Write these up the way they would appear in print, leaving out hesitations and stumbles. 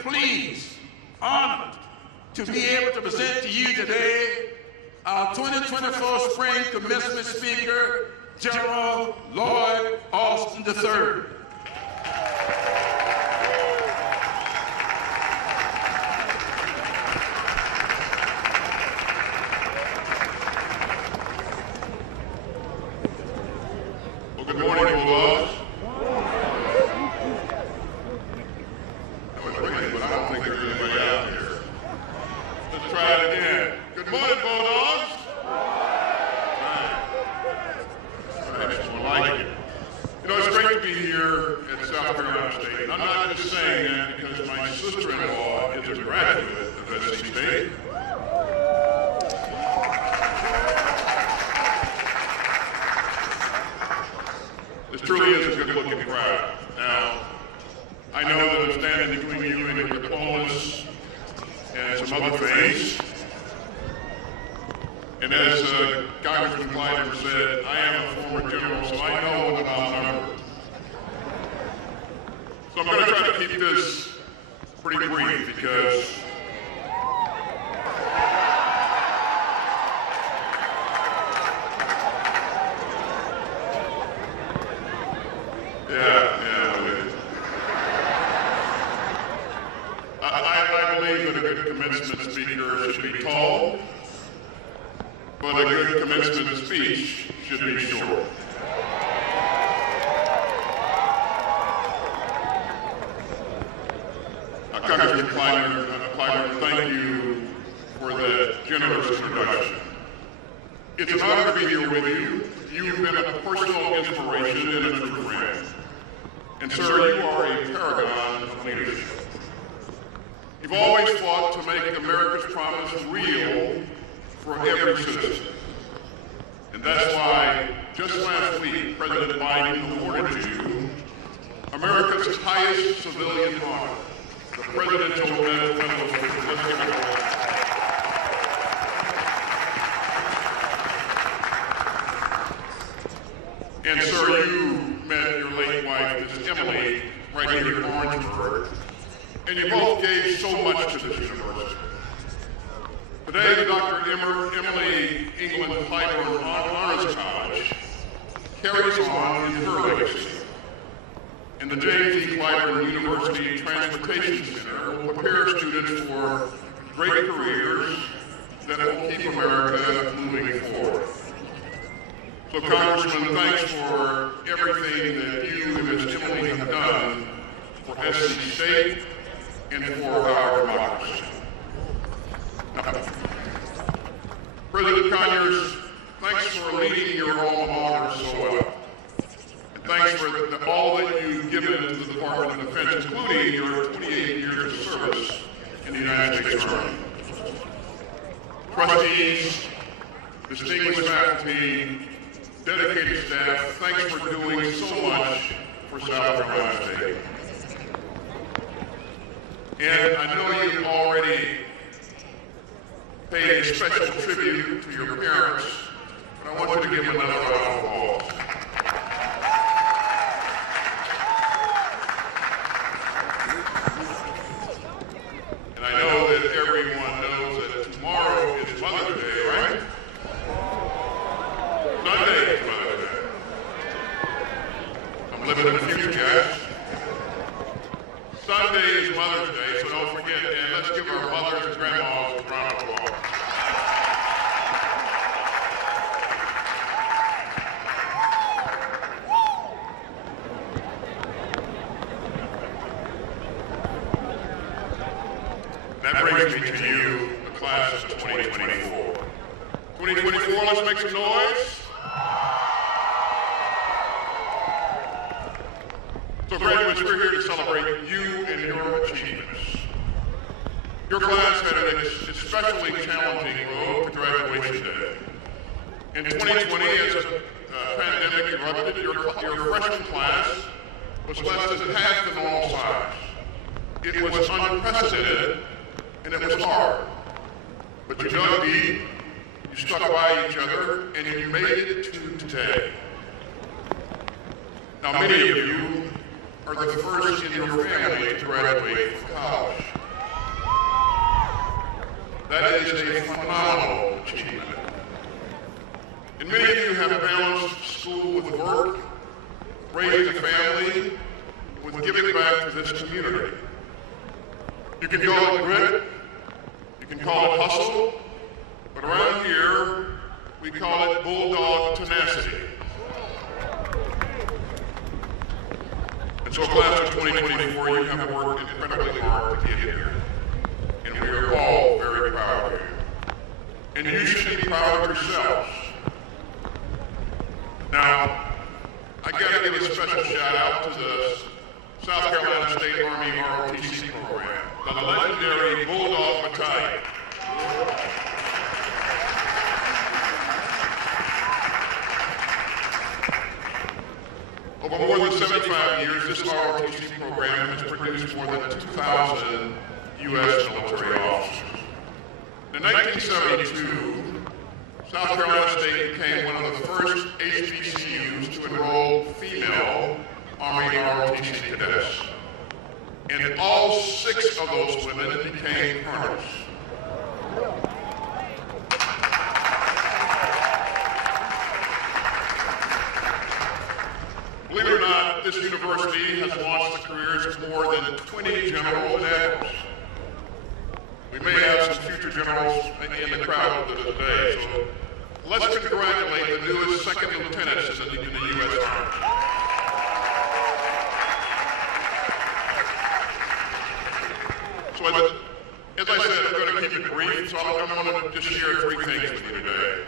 pleased, honored to be able to present to you today our 2024 Spring Commencement Speaker, General Lloyd Austin III. Well, good morning, Bulldogs. But I don't think there's anybody out here. Let's try it again. Good morning, Bulldogs. Right, I like it. You know, it's great to be here at South Carolina State. And I'm not just saying that because my sister-in-law is a graduate of SC State. This truly is a good-looking crowd. Now, I know that I'm standing between you and your diplomas and some other things. And as Congressman Clyder said, I am a former general, so I know what I'm numbered. So I'm going to try to keep this pretty brief because I believe that a good commencement speaker should be tall, but a good commencement speech should be short. Congressman Clyder, thank you for that generous introduction. It's an honor to be here with you. You've been a personal inspiration and a true friend. And sir, you are a paragon of leadership. You've always fought to make America's promise real for every citizen. And that's why, just last week, President Biden awarded you America's highest civilian honor, the Presidential Medal of Freedom. And sir, you met your late wife, Miss Emily, right here in Orangeburg, and you both gave so much to this university. Today, Dr. Emily England Clyburn Honors College carries on in her legacy. And the James E. Clyburn University Transportation Center will prepare students for great careers that will keep America moving forward. So, Congressman, thanks for everything that you and Ms. Emily have done for SC State and for our democracy. President Conyers, thanks for leading your alma mater so well. And thanks for all that you've given to the Department of Defense, including your 28 years of service in the United States Army. Trustees, distinguished faculty, dedicated staff, thanks for doing so much for South Carolina State. And I know you've already paid a special tribute to your parents, but I want you to give them another round of applause. And I know that everyone knows that tomorrow is Mother's Day, right? Sunday is Mother's Day. I'm living in the future, guys. Sunday is Mother's Day, so don't forget, and let's give our mothers and grandmas a round of applause. That brings me to you, the class of 2024. 2024, let's make some noise. So graduates, we're here to celebrate you and your achievements. Your class had an especially challenging road to graduation day. In 2020, as the pandemic erupted, your freshman class was less than half the normal size. It was unprecedented, and it was hard. But you dug deep, you stuck by each other, and you made it to today. Now, many of you are the first in your family to graduate from college. achievement. And many of you have balanced school with work, raising a family, with giving back to this community. You can call it grit, you can call it hustle, but around here, we call it bulldog tenacity. And so class of 2024, you have worked incredibly hard to get here. And we are all very proud of you. And you should be proud of yourselves. Now, I gotta give a special shout out to the South Carolina State Army ROTC program, the legendary Bulldog Battalion. Over more than 75 years, this ROTC program has produced more than 2,000 U.S. military officers. In 1972, South Carolina State became one of the first HBCUs to enroll female Army ROTC cadets. And all 6 of those women became colonels. Believe it or not, this university has launched the careers of more than 20 generals and admirals. We may have some future generals in the crowd today, so let's congratulate the newest second lieutenants in the U.S. Army. So as I said, I'm going to keep it brief, so I'm going to just share 3 things with you today.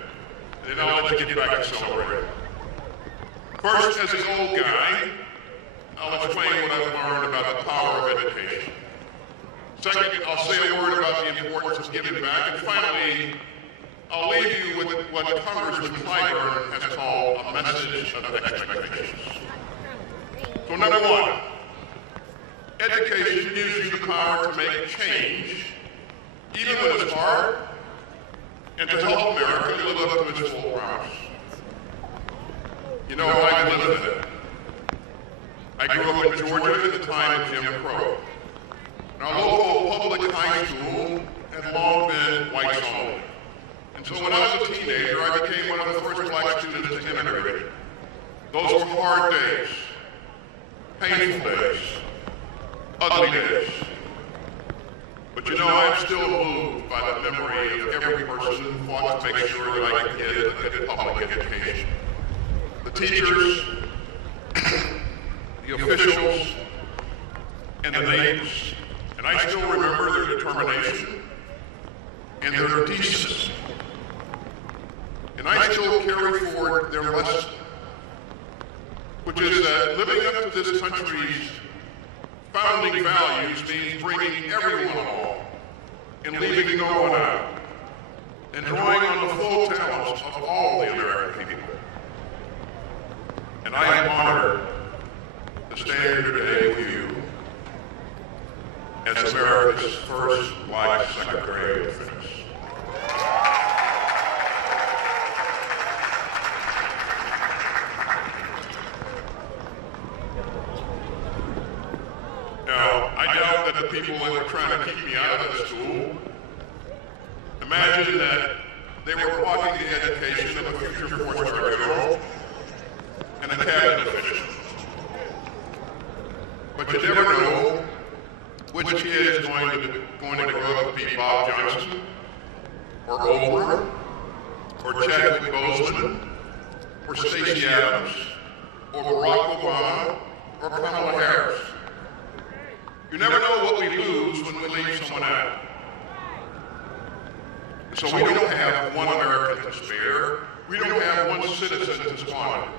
And then I'll let you get back and celebrate. First, as an old guy, I'll explain what I've learned about the power of education. Second, I'll say a word about the importance of giving back. And finally, I'll leave you with what Congressman Clyburn has called a message of expectations. So number 1, education gives you the power to make change, even when it's hard, and to help America live up to its full promise. You know, I lived it. I grew up in Georgia at the time of Jim Crow. And our local public high school had long been whites only. And so when I was a teenager, I became one of the first black students to immigrate. Those were hard days, painful days, ugly days. But you know, I'm still moved by the memory of every person who fought to make sure that I could get a public education. The teachers, the officials, and the neighbors. And I still remember their determination and their decency. And I still carry forward their lesson, which is that living up to this country's founding values means bringing everyone along and leaving no one out, and drawing on the full talents of all the American people. And I am honored to stand here today with you as America's first black Secretary of Defense. Now, I doubt that the people that were trying to keep me out of the school imagined that they were blocking the education of a future four-star general and a cabinet official. But you never know which kid is going to grow up to be Bob Johnson, or Oprah, or Chadwick Boseman, or Stacey Adams, or Barack Obama, or Kamala Harris. You never know what we lose when we leave someone out. So we don't have one American to spare. We don't have one citizen to squander.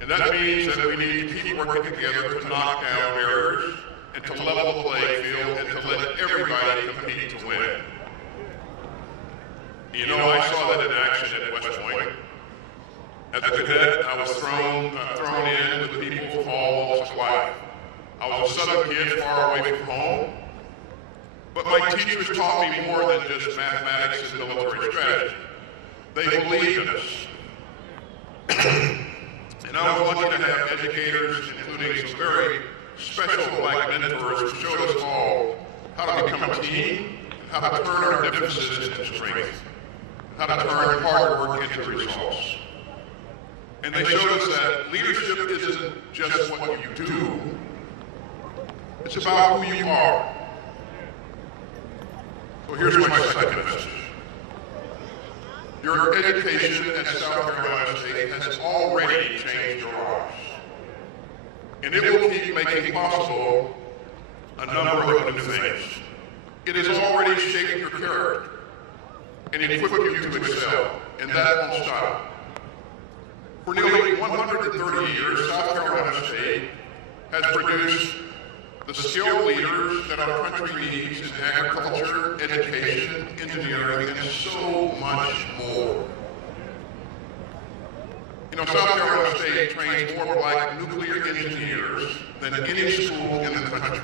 And that means that we need to keep working together to knock down barriers and to level the playing field and to let everybody compete to win. You know, I saw that in action at West Point. As a cadet, I was thrown in with people from all walks of life. I was a Southern kid far away from home, but my teachers taught me more than just mathematics and military strategy. They believed in us. And I was lucky to have educators, including some very special black mentors, who showed us all how to become a team, how to turn our differences into strength. how to turn hard work into results. And they showed us that leadership isn't just what you do, it's about who you are. So here's my second message. Your education at South Carolina State has already changed your lives. And it will keep making possible a number of new things. It has already shaped your character and equipped you to excel, and that won't stop. For nearly 130 years, South Carolina State has produced the skilled leaders that our country needs in agriculture, education, engineering, and so much more. You know, South Carolina State trains more black nuclear engineers than any school in the country.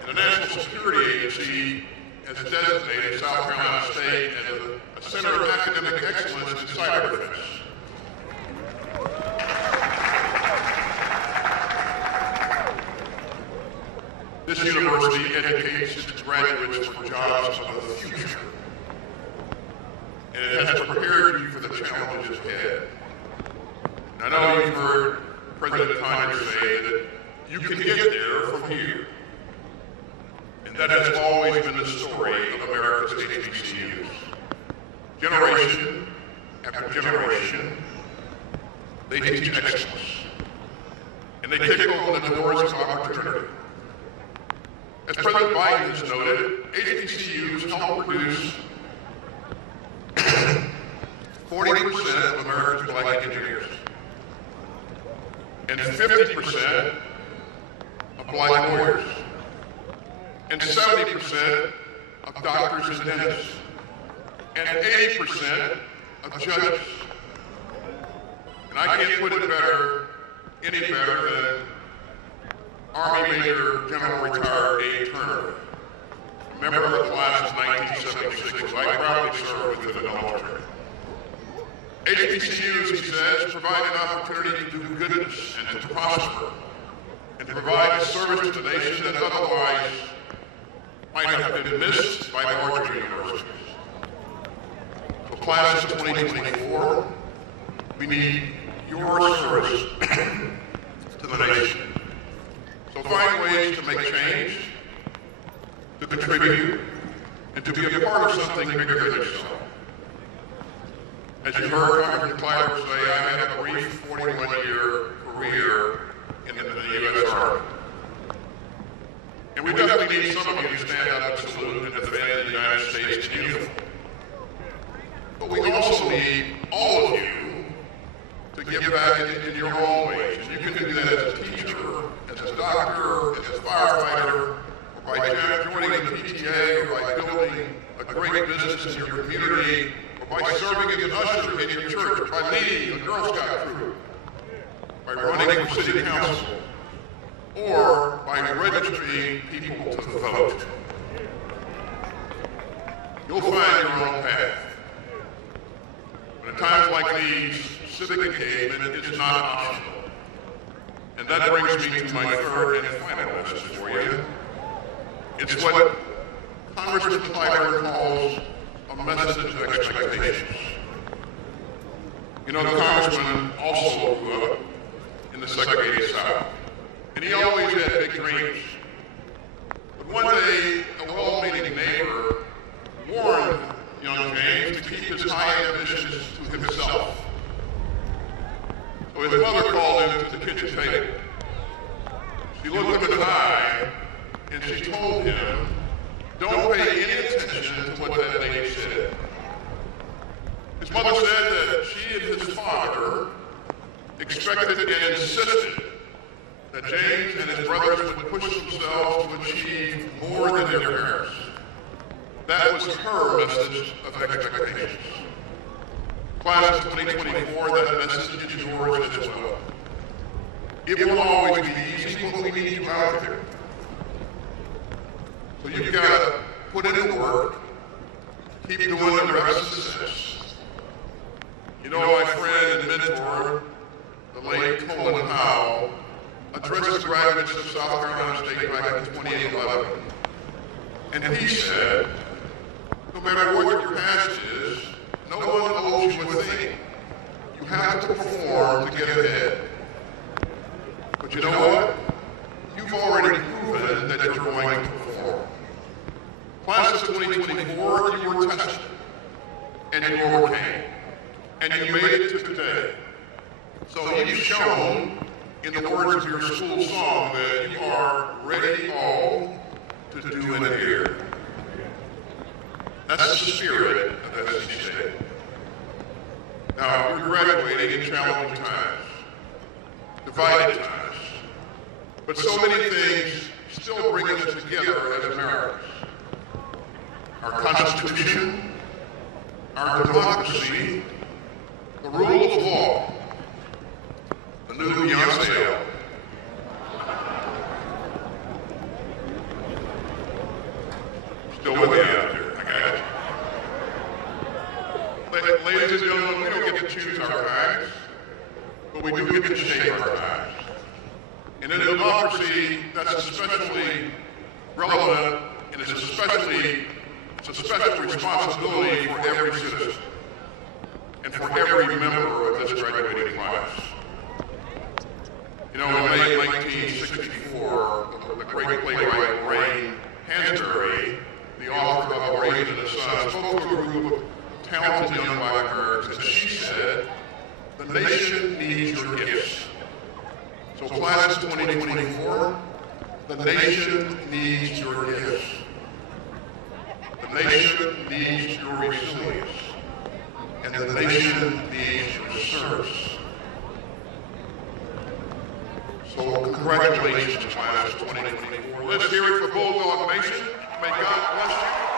And the National Security Agency has designated South Carolina State as a center of academic excellence in cyber defense. This university educates its graduates for jobs of the future, and it has prepared you for the challenges ahead. I know you've heard President Tyner say that you can get there from here. And that has always been the story of America's HBCUs. Generation after generation, they teach excellence. And they kick open the doors of opportunity. As President Biden has noted, HBCUs help produce 40% of America's black engineers and 50% of black lawyers, and 70% of doctors and dentists, and 80% of judges. And I can't put it any better than Army Major General Retired A. Turner, member of the class of 1976, I proudly served within the military. HBCUs, he says, provide an opportunity to do goodness and to prosper, and to provide a service to the nation that otherwise might have been missed by larger universities. So class of 2024, we need your service to the nation. So find ways to make change, to contribute, and to be a part of something bigger than yourself. As you heard Congressman Clyburn say, I had a brief 41-year career in the U.S. Army. And we definitely need some of you to stand up and salute and defend the United States in uniform. But we also need all of you to give back in your own ways. And you can do that as a teacher, as a doctor, as a firefighter, or by joining the PTA, or by building a great business in your community, or by serving as an usher in your church, or by leading a Girl Scout troop, by running for city council, or by registering people to vote. You'll find your own path. But at times like these, civic engagement is not optional. And that brings me to my third and final message for you. It's what Congressman Clyburn calls a message of expectations. You know, the Congressman also grew up in the segregated South. And he always had big dreams. But one day, a well-meaning neighbor warned young James to keep his high ambitions to himself. So his mother called him to the kitchen table. She looked him in the eye, and she told him, don't pay any attention to what that lady said. His mother said that she and his father expected and insisted that James and his brothers would push themselves to achieve more than their parents. That was her message of expectations. Class of 2024, that message is yours as well. It won't always be easy, but we need you out there. So you've got to put in the work, keep doing the rest of the steps. You know, my friend and mentor, the late Colin Powell, addressed the graduates of South Carolina State back in 2011. And he said, no matter what your past is, no one owes you a thing. You have to perform to get ahead. But you know what? You've already proven that you're going to perform. Class of 2024, you were tested, and you overcame, and you made it to today. So you've shown, in the words of your school song, that you are ready all to do and hear. That's the spirit of SC State. Now, you're graduating in challenging times, divided times, but so many things still bring us together as Americans. Our Constitution, our democracy, the rule of law, the new Beyonce album. Still with me out there, I got it. Ladies and gentlemen, we don't get to choose our times, but we do get to shape our times. And in a democracy, that's especially relevant, and it's a special responsibility for every citizen and for every member of this graduating class. You know, in May 1964, the great playwright Ray Hansberry, the author of Raised in the Sun, spoke to a group of talented young Black Americans, and she said, the nation needs your gifts. So class of 2024, the nation needs your gifts. The nation needs your resilience. And the nation needs your service. So congratulations, class of 2024. Let's hear it for Bulldog Nation. May God bless you.